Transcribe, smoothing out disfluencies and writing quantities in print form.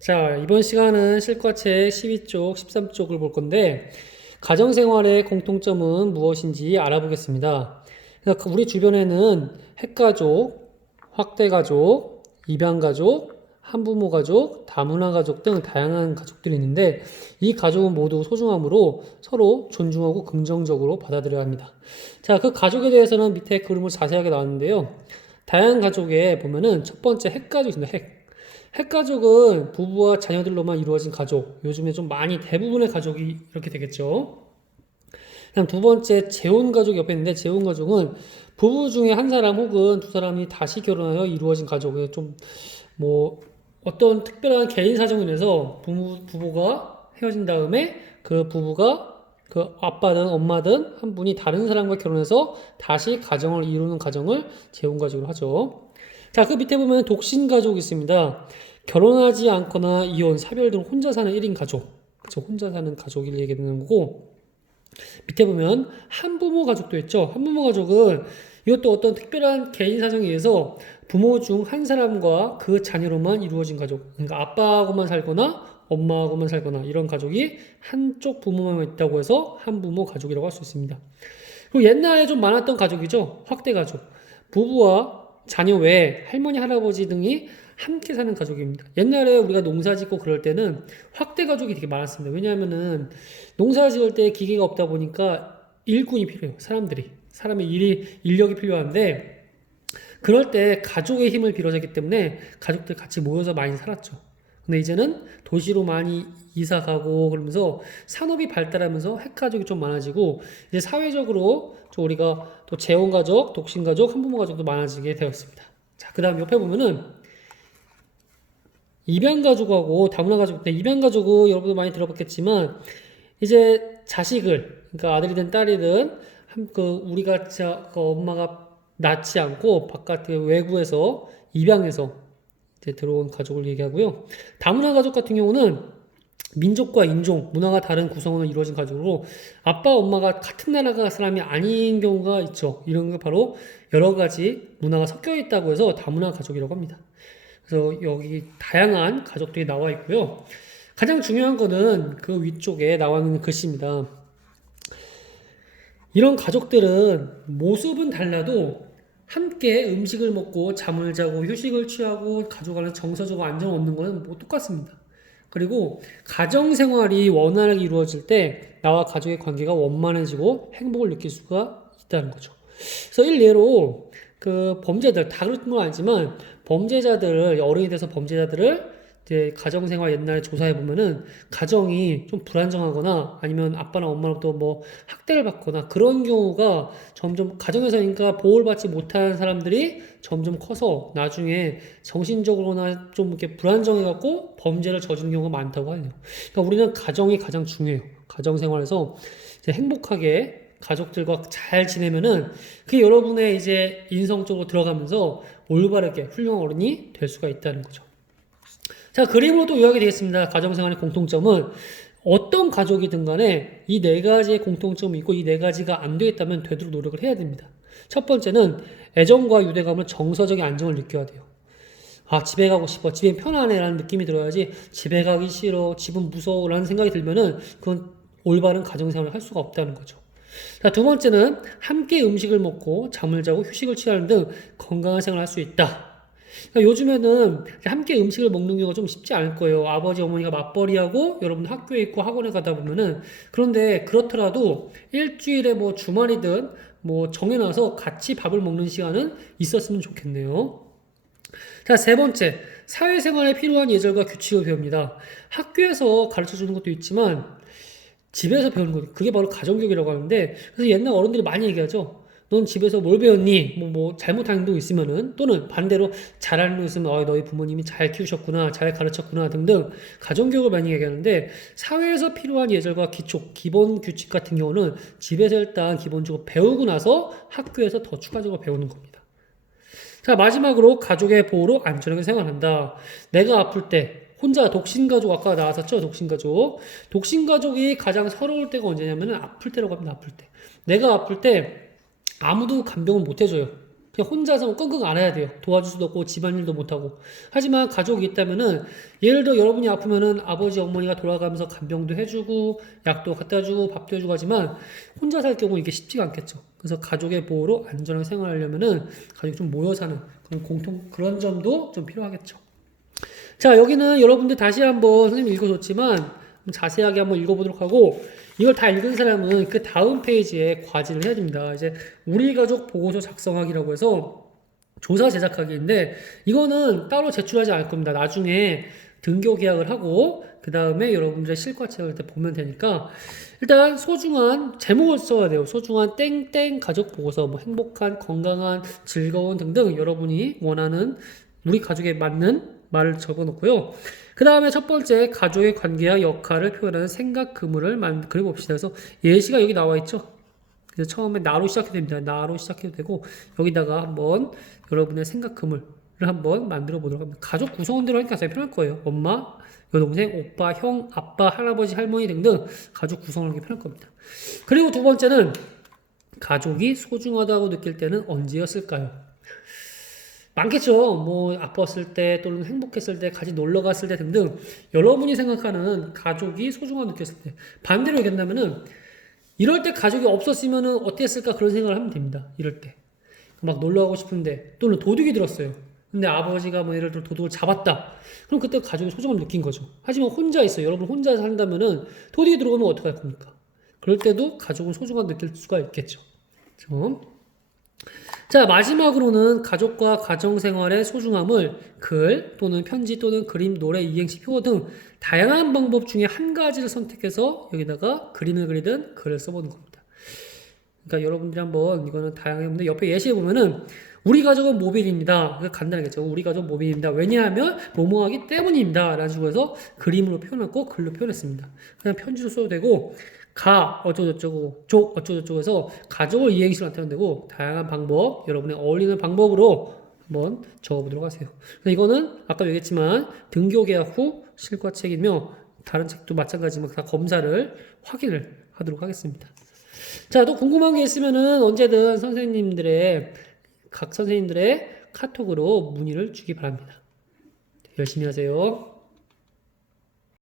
자, 이번 시간은 실과책 12쪽, 13쪽을 볼 건데, 가정생활의 공통점은 무엇인지 알아보겠습니다. 그러니까 우리 주변에는 핵가족, 확대가족, 입양가족, 한부모가족, 다문화가족 등 다양한 가족들이 있는데, 이 가족은 모두 소중함으로 서로 존중하고 긍정적으로 받아들여야 합니다. 자, 그 가족에 대해서는 밑에 그림을 자세하게 나왔는데요. 다양한 가족에 보면은 첫 번째 핵가족이 있습니다. 핵가족은 부부와 자녀들로만 이루어진 가족. 요즘에 좀 많이 대부분의 가족이 이렇게 되겠죠. 그다음 두 번째 재혼가족 옆에 있는데 재혼가족은 부부 중에 한 사람 혹은 두 사람이 다시 결혼하여 이루어진 가족. 좀 뭐 어떤 특별한 개인 사정으로 인해서 부부가 헤어진 다음에 그 부부가 그 아빠든 엄마든 한 분이 다른 사람과 결혼해서 다시 가정을 이루는 가정을 재혼가족으로 하죠. 자, 그 밑에 보면 독신가족이 있습니다. 결혼하지 않거나 이혼, 사별 등 혼자 사는 1인 가족. 그쵸? 혼자 사는 가족을 얘기하는 거고, 밑에 보면 한부모 가족도 있죠. 한부모 가족은 이것도 어떤 특별한 개인 사정에 의해서 부모 중 한 사람과 그 자녀로만 이루어진 가족. 그러니까 아빠하고만 살거나 엄마하고만 살거나 이런 가족이 한쪽 부모만 있다고 해서 한부모 가족이라고 할 수 있습니다. 그리고 옛날에 좀 많았던 가족이죠. 확대 가족. 부부와 자녀 외에 할머니, 할아버지 등이 함께 사는 가족입니다. 옛날에 우리가 농사 짓고 그럴 때는 확대 가족이 되게 많았습니다. 왜냐하면은 농사 지을 때 기계가 없다 보니까 일꾼이 필요해요. 사람의 인력이 필요한데 그럴 때 가족의 힘을 빌어줬기 때문에 가족들 같이 모여서 많이 살았죠. 근데 이제는 도시로 많이 이사 가고 그러면서 산업이 발달하면서 핵가족이 좀 많아지고 이제 사회적으로 좀 우리가 또 재혼가족, 독신가족, 한부모가족도 많아지게 되었습니다. 자, 그 다음 옆에 보면은 입양가족하고 다문화가족, 입양가족은 여러분도 많이 들어봤겠지만 이제 자식을, 그러니까 아들이든 딸이든 우리가 그 엄마가 낳지 않고 바깥에 외부에서 입양해서 이제 들어온 가족을 얘기하고요. 다문화 가족 같은 경우는 민족과 인종, 문화가 다른 구성으로 이루어진 가족으로 아빠, 엄마가 같은 나라 사람이 아닌 경우가 있죠. 이런 게 바로 여러 가지 문화가 섞여 있다고 해서 다문화 가족이라고 합니다. 그래서 여기 다양한 가족들이 나와 있고요. 가장 중요한 거는 그 위쪽에 나와 있는 글씨입니다. 이런 가족들은 모습은 달라도 함께 음식을 먹고 잠을 자고 휴식을 취하고 가족 안에 정서적 안정을 얻는 것은 뭐 똑같습니다. 그리고 가정 생활이 원활하게 이루어질 때 나와 가족의 관계가 원만해지고 행복을 느낄 수가 있다는 거죠. 그래서 일례로 그 범죄자들 다 그런 건 아니지만 범죄자들을 어른이 돼서 범죄자들을 이제 가정생활 옛날에 조사해 보면은 가정이 좀 불안정하거나 아니면 아빠나 엄마로부터 뭐 학대를 받거나 그런 경우가 점점 가정에서니까 보호를 받지 못한 사람들이 점점 커서 나중에 정신적으로나 좀 이렇게 불안정해 갖고 범죄를 저지르는 경우가 많다고 하네요. 그러니까 우리는 가정이 가장 중요해요. 가정생활에서 이제 행복하게 가족들과 잘 지내면은 그게 여러분의 이제 인성적으로 들어가면서 올바르게 훌륭한 어른이 될 수가 있다는 거죠. 자, 그림으로 또 요약이 되겠습니다. 가정생활의 공통점은 어떤 가족이든 간에 이 네 가지의 공통점이 있고 이 네 가지가 안 되겠다면 되도록 노력을 해야 됩니다. 첫 번째는 애정과 유대감을 정서적인 안정을 느껴야 돼요. 아, 집에 가고 싶어. 집에 편안해. 라는 느낌이 들어야지 집에 가기 싫어. 집은 무서워. 라는 생각이 들면은 그건 올바른 가정생활을 할 수가 없다는 거죠. 자, 두 번째는 함께 음식을 먹고 잠을 자고 휴식을 취하는 등 건강한 생활을 할 수 있다. 그러니까 요즘에는 함께 음식을 먹는 경우가 좀 쉽지 않을 거예요. 아버지, 어머니가 맞벌이하고 여러분 학교에 있고 학원에 가다 보면은 그런데 그렇더라도 일주일에 뭐 주말이든 뭐 정해놔서 같이 밥을 먹는 시간은 있었으면 좋겠네요. 자, 세 번째. 사회생활에 필요한 예절과 규칙을 배웁니다. 학교에서 가르쳐 주는 것도 있지만 집에서 배우는 거 그게 바로 가정교육이라고 하는데 그래서 옛날 어른들이 많이 얘기하죠. 넌 집에서 뭘 배웠니? 뭐 잘못한 행동 있으면은 또는 반대로 잘하는 거 있으면 너희 부모님이 잘 키우셨구나, 잘 가르쳤구나 등등 가정교육을 많이 얘기하는데 사회에서 필요한 예절과 기본 규칙 같은 경우는 집에서 일단 기본적으로 배우고 나서 학교에서 더 추가적으로 배우는 겁니다. 자, 마지막으로 가족의 보호로 안전하게 생활한다. 내가 아플 때 혼자 독신가족 아까 나왔었죠? 독신가족. 독신가족이 가장 서러울 때가 언제냐면은 아플 때라고 합니다. 아플 때. 내가 아플 때 아무도 간병을 못 해줘요. 그냥 혼자서 끙끙 앓아야 돼요. 도와줄 수도 없고 집안일도 못하고. 하지만 가족이 있다면은 예를 들어 여러분이 아프면은 아버지 어머니가 돌아가면서 간병도 해주고 약도 갖다 주고 밥도 해주고 하지만 혼자 살 경우 이게 쉽지가 않겠죠. 그래서 가족의 보호로 안전하게 생활하려면은 가족이 좀 모여 사는 그런 점도 좀 필요하겠죠. 자, 여기는 여러분들 다시 한번 선생님이 읽어줬지만 좀 자세하게 한번 읽어보도록 하고 이걸 다 읽은 사람은 그 다음 페이지에 과제를 해야 됩니다. 이제 우리 가족 보고서 작성하기라고 해서 조사 제작하기인데 이거는 따로 제출하지 않을 겁니다. 나중에 등교 계약을 하고 그 다음에 여러분들의 실과책을 때 보면 되니까 일단 소중한 제목을 써야 돼요. 소중한 땡땡 가족 보고서 뭐 행복한 건강한 즐거운 등등 여러분이 원하는 우리 가족에 맞는 말을 적어 놓고요. 그 다음에 첫 번째 가족의 관계와 역할을 표현하는 생각 그물을 그려봅시다. 그래서 예시가 여기 나와 있죠. 그래서 처음에 나로 시작해도 됩니다. 나로 시작해도 되고 여기다가 한번 여러분의 생각 그물을 한번 만들어 보도록 합니다. 가족 구성원대로 하니까 되게 편할 거예요. 엄마, 여동생, 오빠, 형, 아빠, 할아버지, 할머니 등등 가족 구성을 하기 편할 겁니다. 그리고 두 번째는 가족이 소중하다고 느낄 때는 언제였을까요? 많겠죠. 뭐 아팠을 때 또는 행복했을 때 같이 놀러 갔을 때 등등 여러분이 생각하는 가족이 소중하다고 느꼈을 때 반대로 얘기한다면은 이럴 때 가족이 없었으면은 어땠을까 그런 생각을 하면 됩니다. 이럴 때 막 놀러 가고 싶은데 또는 도둑이 들었어요. 근데 아버지가 뭐 예를 들어 도둑을 잡았다. 그럼 그때 가족이 소중함을 느낀 거죠. 하지만 혼자 있어요. 여러분 혼자 산다면은 도둑이 들어오면 어떡할 겁니까? 그럴 때도 가족은 소중함을 느낄 수가 있겠죠. 그렇죠? 자, 마지막으로는 가족과 가정생활의 소중함을 글 또는 편지 또는 그림, 노래, 이행시, 표어 등 다양한 방법 중에 한 가지를 선택해서 여기다가 그림을 그리든 글을 써보는 겁니다. 그러니까 여러분들이 한번 이거는 다양하게 보는데 옆에 예시에 보면은 우리 가족은 모빌입니다. 간단하겠죠. 우리 가족은 모빌입니다. 왜냐하면 뭐뭐하기 때문입니다. 라는 식으로 해서 그림으로 표현했고 글로 표현했습니다. 그냥 편지로 써도 되고 어쩌고저쩌고 족 어쩌고저쩌고 해서 가족을 이행시로 나타내면 되고 다양한 방법 여러분의 어울리는 방법으로 한번 적어보도록 하세요. 이거는 아까 얘기했지만 등교 계약 후 실과책이며 다른 책도 마찬가지지만 다 검사를 확인을 하도록 하겠습니다. 자, 또 궁금한 게 있으면은 언제든 각 선생님들의 카톡으로 문의를 주기 바랍니다. 열심히 하세요.